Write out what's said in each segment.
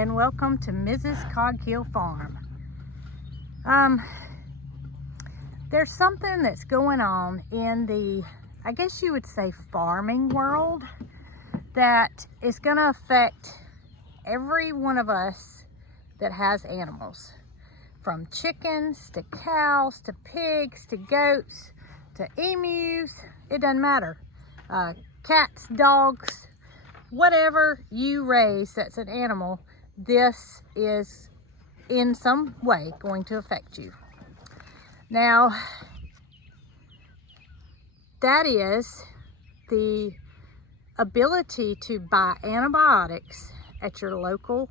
and welcome to Mrs. Cog Hill Farm. There's something that's going on in the, I guess you would say, farming world that is going to affect every one of us that has animals. From chickens to cows to pigs to goats to emus, it doesn't matter. Cats, dogs, whatever you raise that's an animal, this is in some way going to affect you. Now, that is the ability to buy antibiotics at your local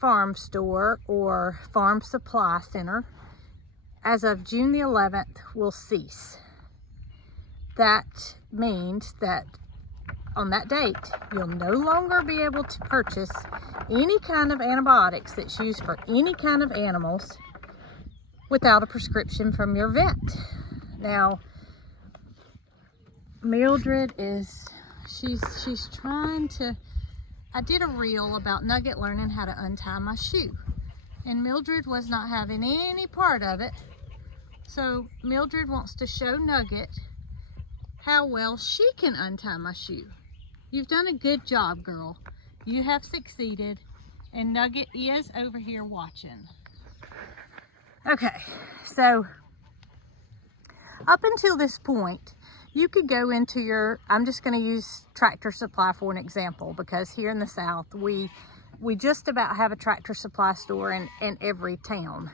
farm store or farm supply center as of June the 11th will cease. That means that on that date, you'll no longer be able to purchase any kind of antibiotics that's used for any kind of animals without a prescription from your vet. Now, Mildred is, she's trying to, I did a reel about Nugget learning how to untie my shoe, and Mildred was not having any part of it. So Mildred wants to show Nugget how well she can untie my shoe. You've done a good job, girl. You have succeeded, and Nugget is over here watching. Okay, so up until this point, you could go into your, I'm just going to use Tractor Supply for an example, because here in the South, we just about have a Tractor Supply store in every town.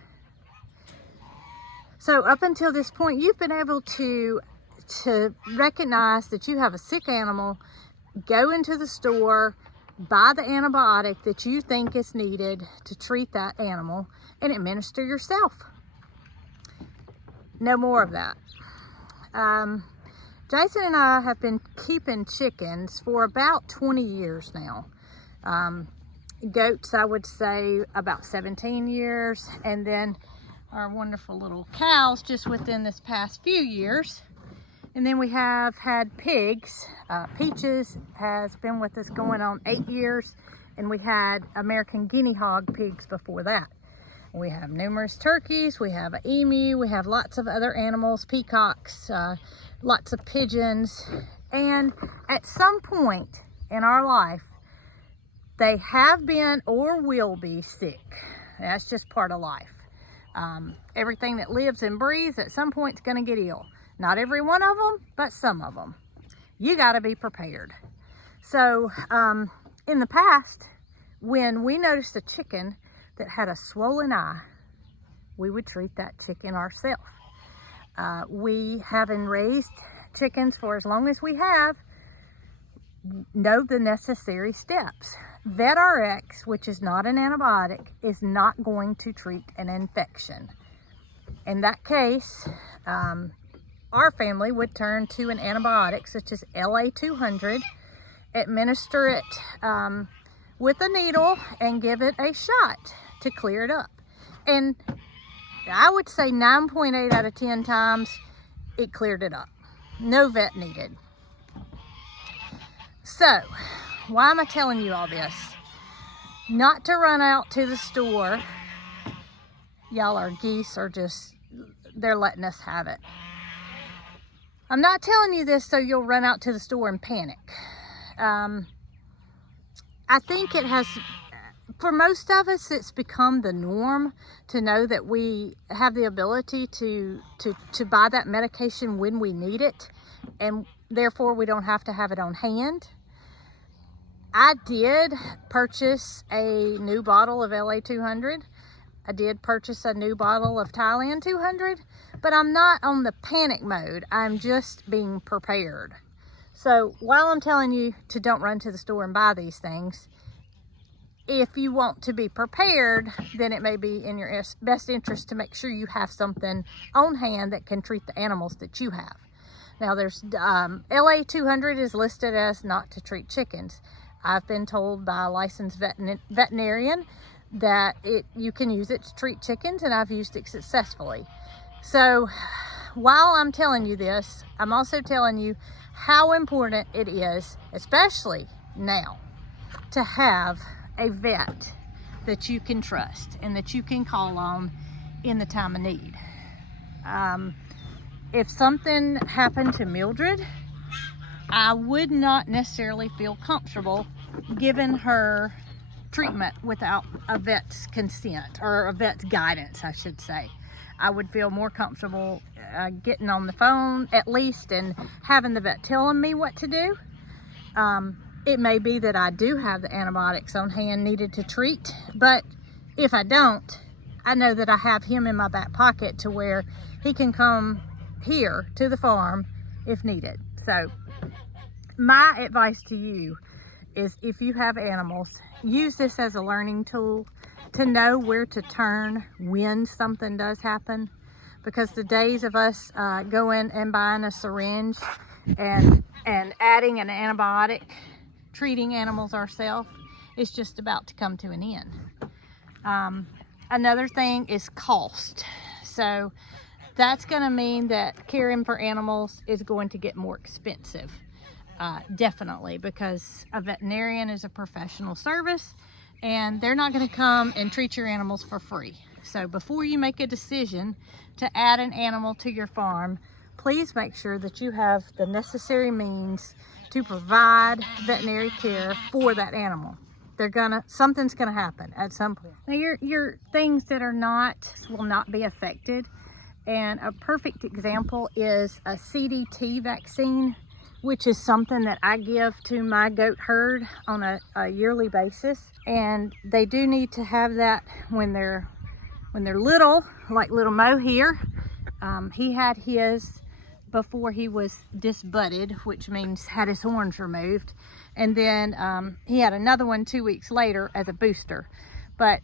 So up until this point, you've been able to recognize that you have a sick animal, go into the store, buy the antibiotic that you think is needed to treat that animal, and administer yourself. No more of that. Jason and I have been keeping chickens for about 20 years now. Goats, I would say about 17 years, and then our wonderful little cows just within this past few years. And then we have had pigs. Peaches has been with us going on 8 years, and we had American guinea hog pigs before that. We have numerous turkeys, we have an emu, we have lots of other animals, peacocks, lots of pigeons. And at some point in our life, they have been or will be sick. That's just part of life. Everything that lives and breathes at some point is going to get ill. Not every one of them, but some of them. You got to be prepared. So in the past, when we noticed a chicken that had a swollen eye, we would treat that chicken ourselves. We, having raised chickens for as long as we have, know the necessary steps. VetRx, which is not an antibiotic, is not going to treat an infection. In that case, our family would turn to an antibiotic such as LA200, administer it with a needle, and give it a shot to clear it up. And I would say 9.8 out of 10 times it cleared it up. No vet needed. So, why am I telling you all this? Not to run out to the store. Y'all, our geese are just, they're letting us have it. I'm not telling you this so you'll run out to the store and panic. I think it has, for most of us, it's become the norm to know that we have the ability to buy that medication when we need it, and therefore we don't have to have it on hand. I did purchase a new bottle of LA200. I did purchase a new bottle of Thailand 200, but I'm not on the panic mode. I'm just being prepared. So while I'm telling you to don't run to the store and buy these things, if you want to be prepared, then it may be in your best interest to make sure you have something on hand that can treat the animals that you have. Now there's LA200 is listed as not to treat chickens. I've been told by a licensed veterinarian that you can use it to treat chickens, and I've used it successfully. So while I'm telling you this, I'm also telling you how important it is, especially now, to have a vet that you can trust and that you can call on in the time of need. If something happened to Mildred, I would not necessarily feel comfortable giving her treatment without a vet's consent, or a vet's guidance, I should say. I would feel more comfortable getting on the phone at least and having the vet telling me what to do. It may be that I do have the antibiotics on hand needed to treat, but if I don't, I know that I have him in my back pocket to where he can come here to the farm if needed. So my advice to you is, if you have animals, use this as a learning tool to know where to turn when something does happen, because the days of us going and buying a syringe and adding an antibiotic, treating animals ourselves, is just about to come to an end. Another thing is cost. So that's going to mean that caring for animals is going to get more expensive. Definitely, because a veterinarian is a professional service and they're not going to come and treat your animals for free. So before you make a decision to add an animal to your farm, please make sure that you have the necessary means to provide veterinary care for that animal. Something's gonna happen at some point. Now your things that will not be affected, and a perfect example is a CDT vaccine, which is something that I give to my goat herd on a yearly basis. And they do need to have that when they're little, like little Mo here. He had his before he was disbudded, which means had his horns removed. And then he had another one 2 weeks later as a booster. But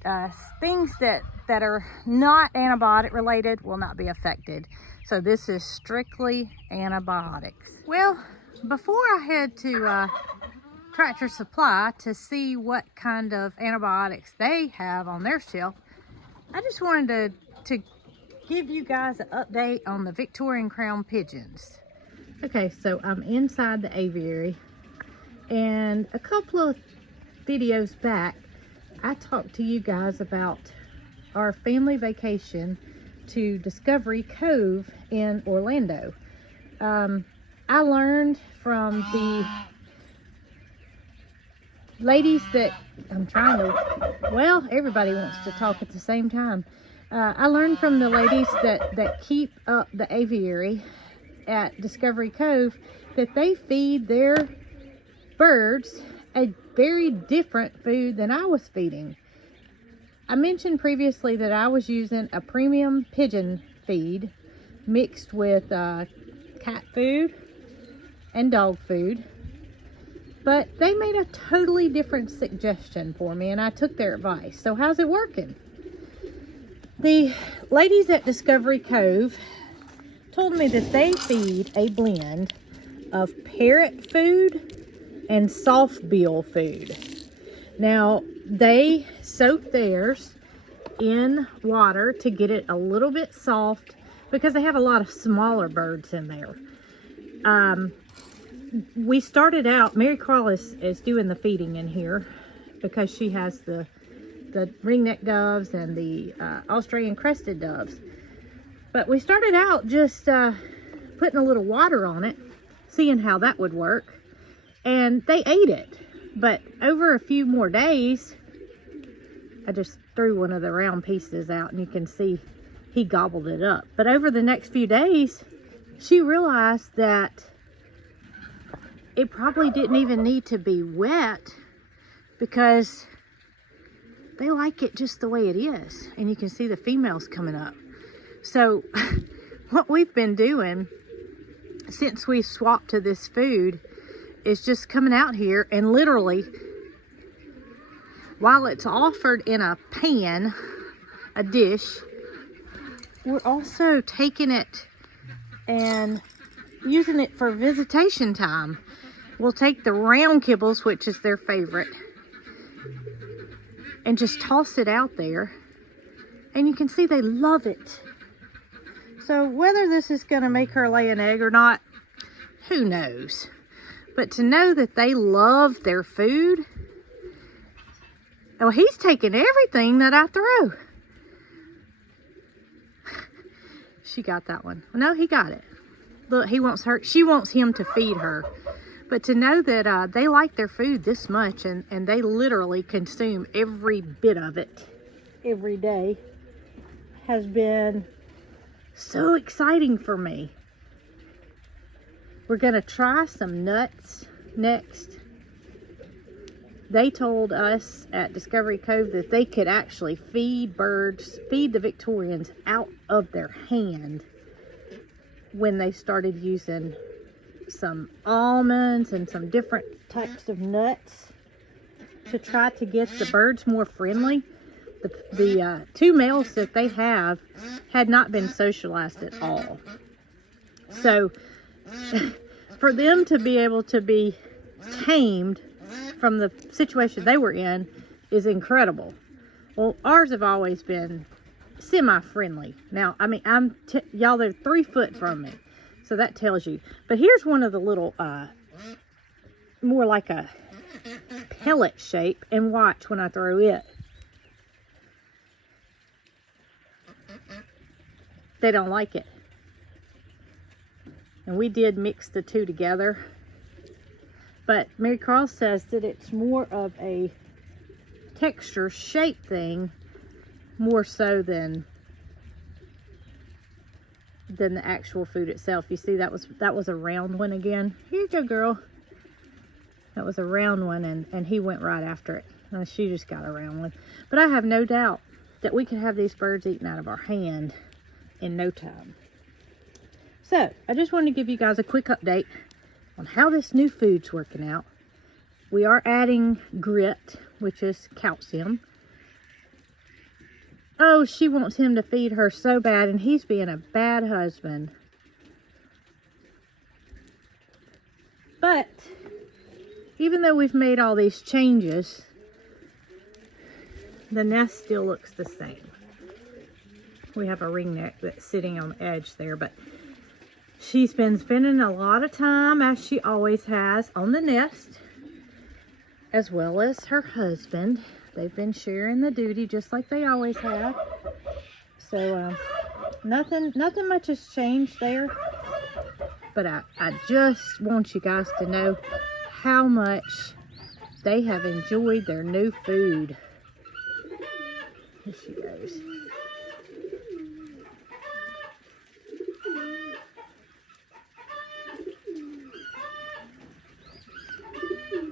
things that are not antibiotic related will not be affected. So this is strictly antibiotics. Well, before I head to Tractor Supply to see what kind of antibiotics they have on their shelf, I just wanted to give you guys an update on the Victorian Crown pigeons. Okay, so I'm inside the aviary, and a couple of videos back I talked to you guys about our family vacation to Discovery Cove in Orlando. I learned from the ladies that everybody wants to talk at the same time. I learned from the ladies that keep up the aviary at Discovery Cove that they feed their birds a very different food than I was feeding. I mentioned previously that I was using a premium pigeon feed mixed with cat food and dog food, but they made a totally different suggestion for me and I took their advice. So how's it working? The ladies at Discovery Cove told me that they feed a blend of parrot food and soft bill food. Now, they soak theirs in water to get it a little bit soft because they have a lot of smaller birds in there. We started out, Marycarl is doing the feeding in here because she has the ringneck doves and the Australian crested doves. But we started out just putting a little water on it, seeing how that would work. And they ate it. But over a few more days, I just threw one of the round pieces out and you can see he gobbled it up. But over the next few days, she realized that it probably didn't even need to be wet because they like it just the way it is. And you can see the females coming up. So what we've been doing since we swapped to this food is just coming out here and literally, while it's offered in a pan, a dish, we're also taking it and using it for visitation time. We'll take the round kibbles, which is their favorite, and just toss it out there. And you can see they love it. So whether this is going to make her lay an egg or not, who knows? But to know that they love their food Oh, he's taking everything that I threw. She got that one. No, he got it. Look, he wants her. She wants him to feed her. But to know that they like their food this much, and they literally consume every bit of it every day, has been so exciting for me. We're gonna try some nuts next. They told us at Discovery Cove that they could actually feed birds, feed the Victorians out of their hand when they started using some almonds and some different types of nuts to try to get the birds more friendly. The two males that they have had not been socialized at all. So for them to be able to be tamed from the situation they were in is incredible. Well, ours have always been semi-friendly. Now, I mean, y'all, they're 3 foot from me, so that tells you. But here's one of the little, more like a pellet shape, and watch when I throw it. They don't like it. And we did mix the two together. But Marycarl says that it's more of a texture shape thing, more so than the actual food itself. You see, that was a round one again. Here you go, girl. That was a round one, and he went right after it. She just got a round one. But I have no doubt that we could have these birds eaten out of our hand in no time. So I just wanted to give you guys a quick update on how this new food's working out. We are adding grit, which is calcium. Oh, she wants him to feed her so bad, and he's being a bad husband. But even though we've made all these changes, the nest still looks the same. We have a ringneck that's sitting on the edge there, but she's been spending a lot of time, as she always has, on the nest, as well as her husband. They've been sharing the duty just like they always have. So nothing much has changed there. But I just want you guys to know how much they have enjoyed their new food. Here she goes.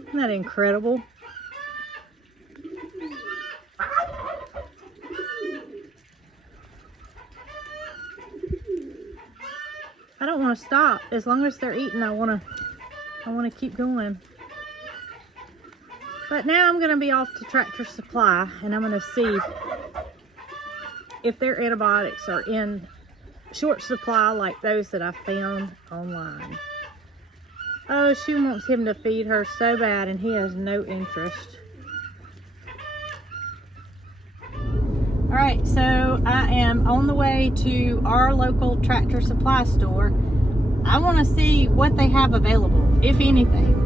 Isn't that incredible? I don't want to stop. As long as they're eating, I want to keep going. But now I'm going to be off to Tractor Supply, and I'm going to see if their antibiotics are in short supply like those that I found online. Oh, she wants him to feed her so bad, and he has no interest. All right, so I am on the way to our local Tractor Supply store. I want to see what they have available, if anything.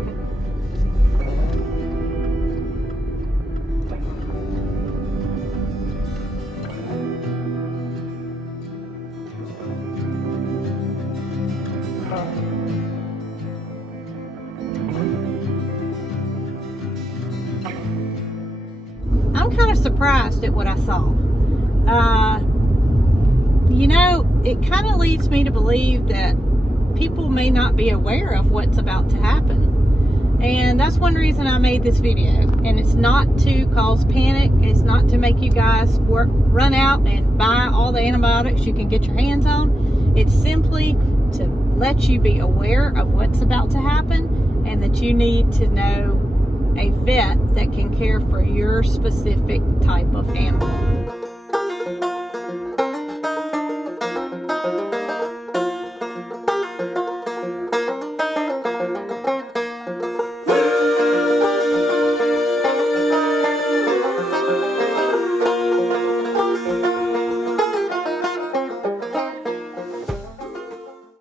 I'm kind of surprised at what I saw. You know, it kind of leads me to believe that people may not be aware of what's about to happen. And that's one reason I made this video. And it's not to cause panic. It's not to make you guys run out and buy all the antibiotics you can get your hands on. It's simply to let you be aware of what's about to happen, and that you need to know a vet that can care for your specific type of animal.